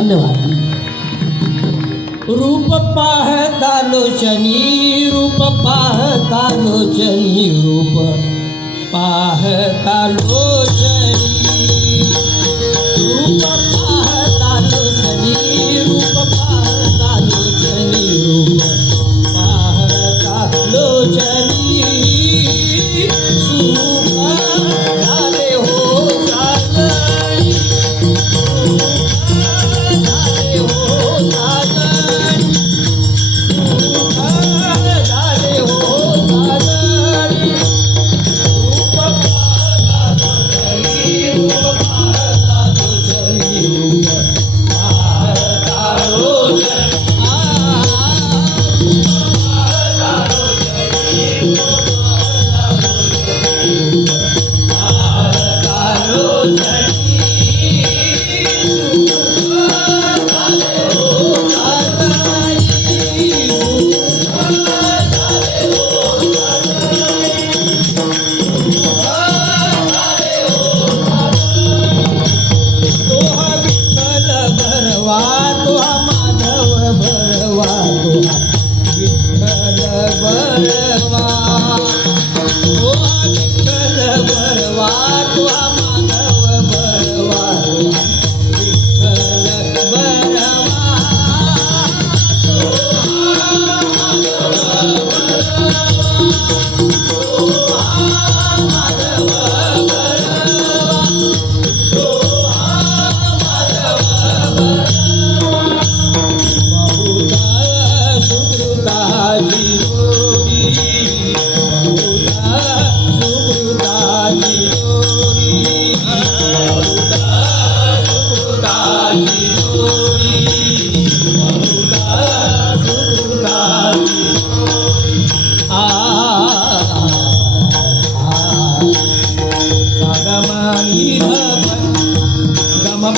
धन्यवाद रूप पाहता लोचनी रूप पाहता लोचनी रूप पाहता लोचनी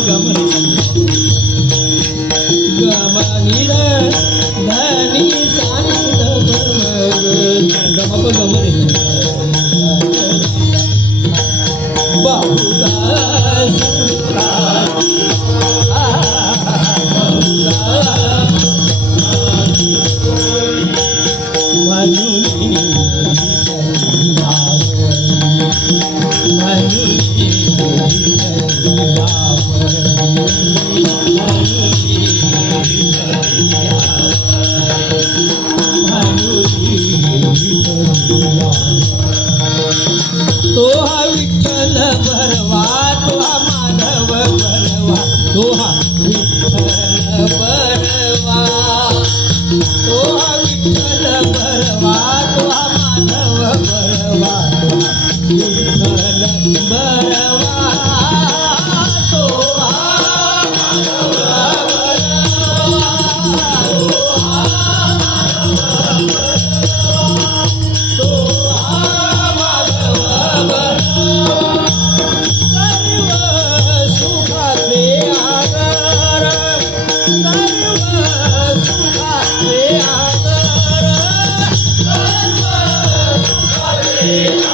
गमरे तो भरवा तो हा माधव भरवा तो हा विठ्ठल तो हा भरवा तो विठ्ठल Amém.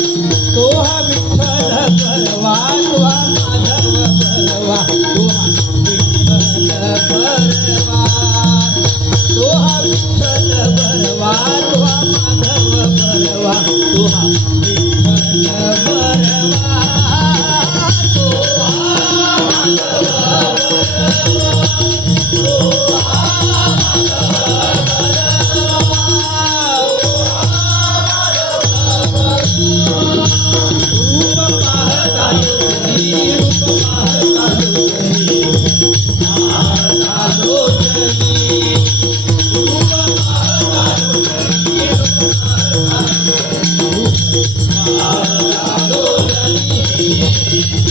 બલવા માધવ બલવા I love you.